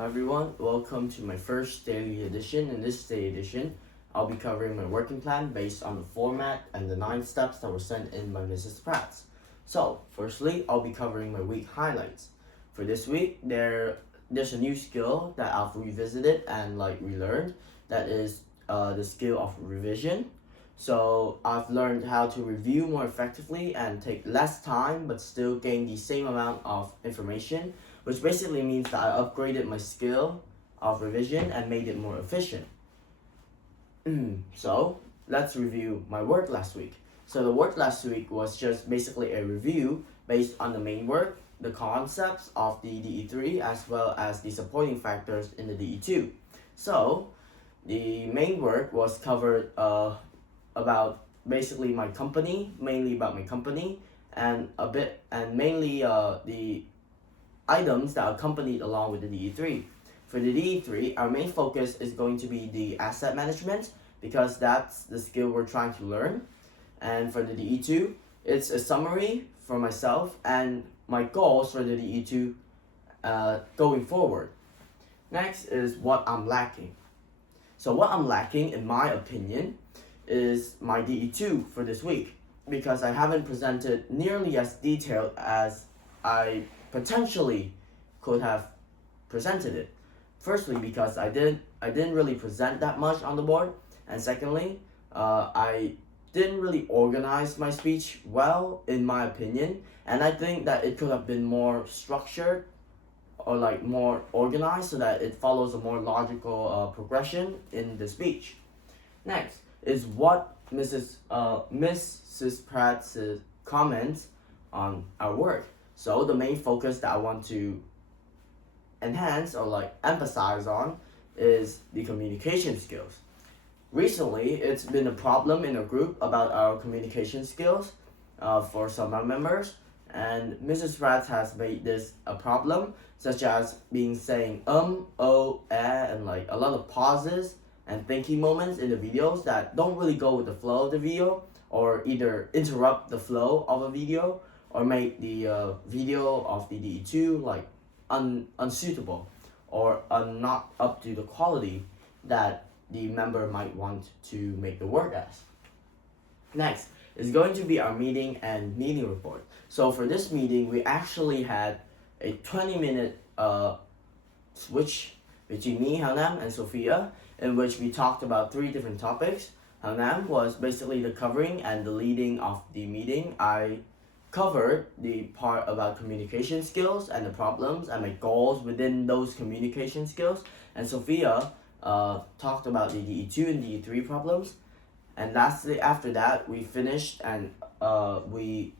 Hi everyone, welcome to my first daily edition. In this daily edition, I'll be covering my working plan based on the format and the 9 steps that were sent in by Mrs. Pratts. So, firstly, I'll be covering my week highlights. For this week, there's a new skill that I've revisited and relearned. That is the skill of revision. So I've learned how to review more effectively and take less time but still gain the same amount of information, which basically means that I upgraded my skill of revision and made it more efficient. So let's review my work last week. So the work last week was just basically a review based on the main work, the concepts of the DE3 as well as the supporting factors in the DE2. So the main work was covered about basically my company, mainly about my company, and mainly the items that accompanied along with the DE3. For the DE3, our main focus is going to be the asset management because that's the skill we're trying to learn. And for the DE2, it's a summary for myself and my goals for the DE2 going forward. Next is what I'm lacking. So what I'm lacking, in my opinion, is my DE2 for this week because I haven't presented nearly as detailed as I potentially could have presented it. Firstly, because I didn't really present that much on the board, and secondly, I didn't really organize my speech well, in my opinion, and I think that it could have been more structured or more organized so that it follows a more logical progression in the speech. Next is what Mrs. Pratt's comments on our work. So the main focus that I want to enhance or emphasize on is the communication skills. Recently, it's been a problem in a group about our communication skills for some of our members, and Mrs. Pratts has made this a problem, such as saying oh, and a lot of pauses and thinking moments in the videos that don't really go with the flow of the video, or either interrupt the flow of a video, or make the video of the DE2 unsuitable or not up to the quality that the member might want to make the work as. Next is going to be our meeting and meeting report. So for this meeting, we actually had a 20-minute switch between me, Hanam, and Sophia, in which we talked about 3 different topics. Hanam was basically the covering and the leading of the meeting. I covered the part about communication skills and the problems and my goals within those communication skills, and Sophia talked about the DE2 and DE3 problems. And lastly, after that, we finished and we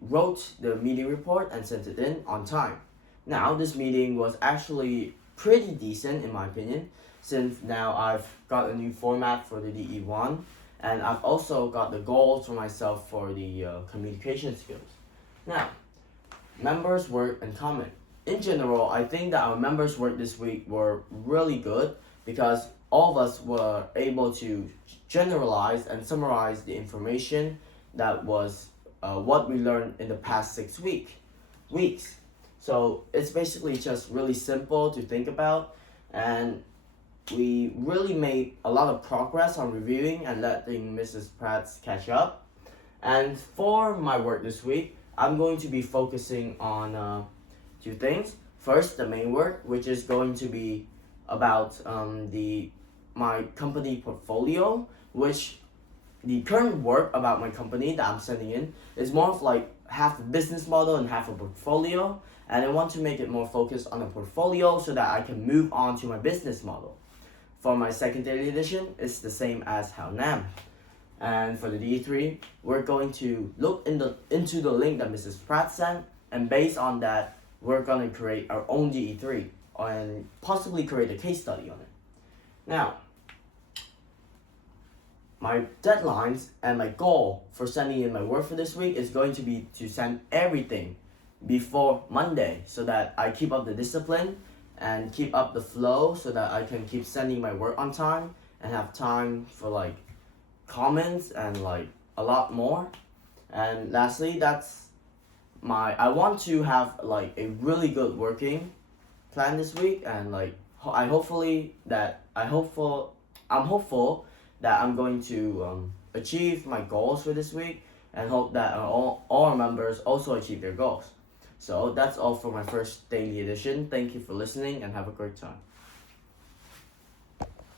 wrote the meeting report and sent it in on time. Now, this meeting was actually pretty decent in my opinion, since now I've got a new format for the DE1, and I've also got the goals for myself for the communication skills. Now, members' work and comment. In general, I think that our members' work this week were really good because all of us were able to generalize and summarize the information that was what we learned in the past 6 weeks. So it's basically just really simple to think about, and we really made a lot of progress on reviewing and letting Mrs. Pratts catch up. And for my work this week, I'm going to be focusing on 2 things. First, the main work, which is going to be about my company portfolio, which the current work about my company that I'm sending in is more of half a business model and half a portfolio, and I want to make it more focused on a portfolio so that I can move on to my business model. For my second daily edition, it's the same as Hao Nam. And for the DE3, we're going to look into the link that Mrs. Pratt sent, and based on that, we're going to create our own DE3 and possibly create a case study on it. Now, my deadlines and my goal for sending in my work for this week is going to be to send everything before Monday so that I keep up the discipline and keep up the flow so that I can keep sending my work on time and have time for comments and a lot more. And lastly, that's I want to have like a really good working plan this week, and like I'm hopeful that I'm going to achieve my goals for this week, and hope that all our members also achieve their goals. So that's all for my first daily edition. Thank you for listening and have a great time.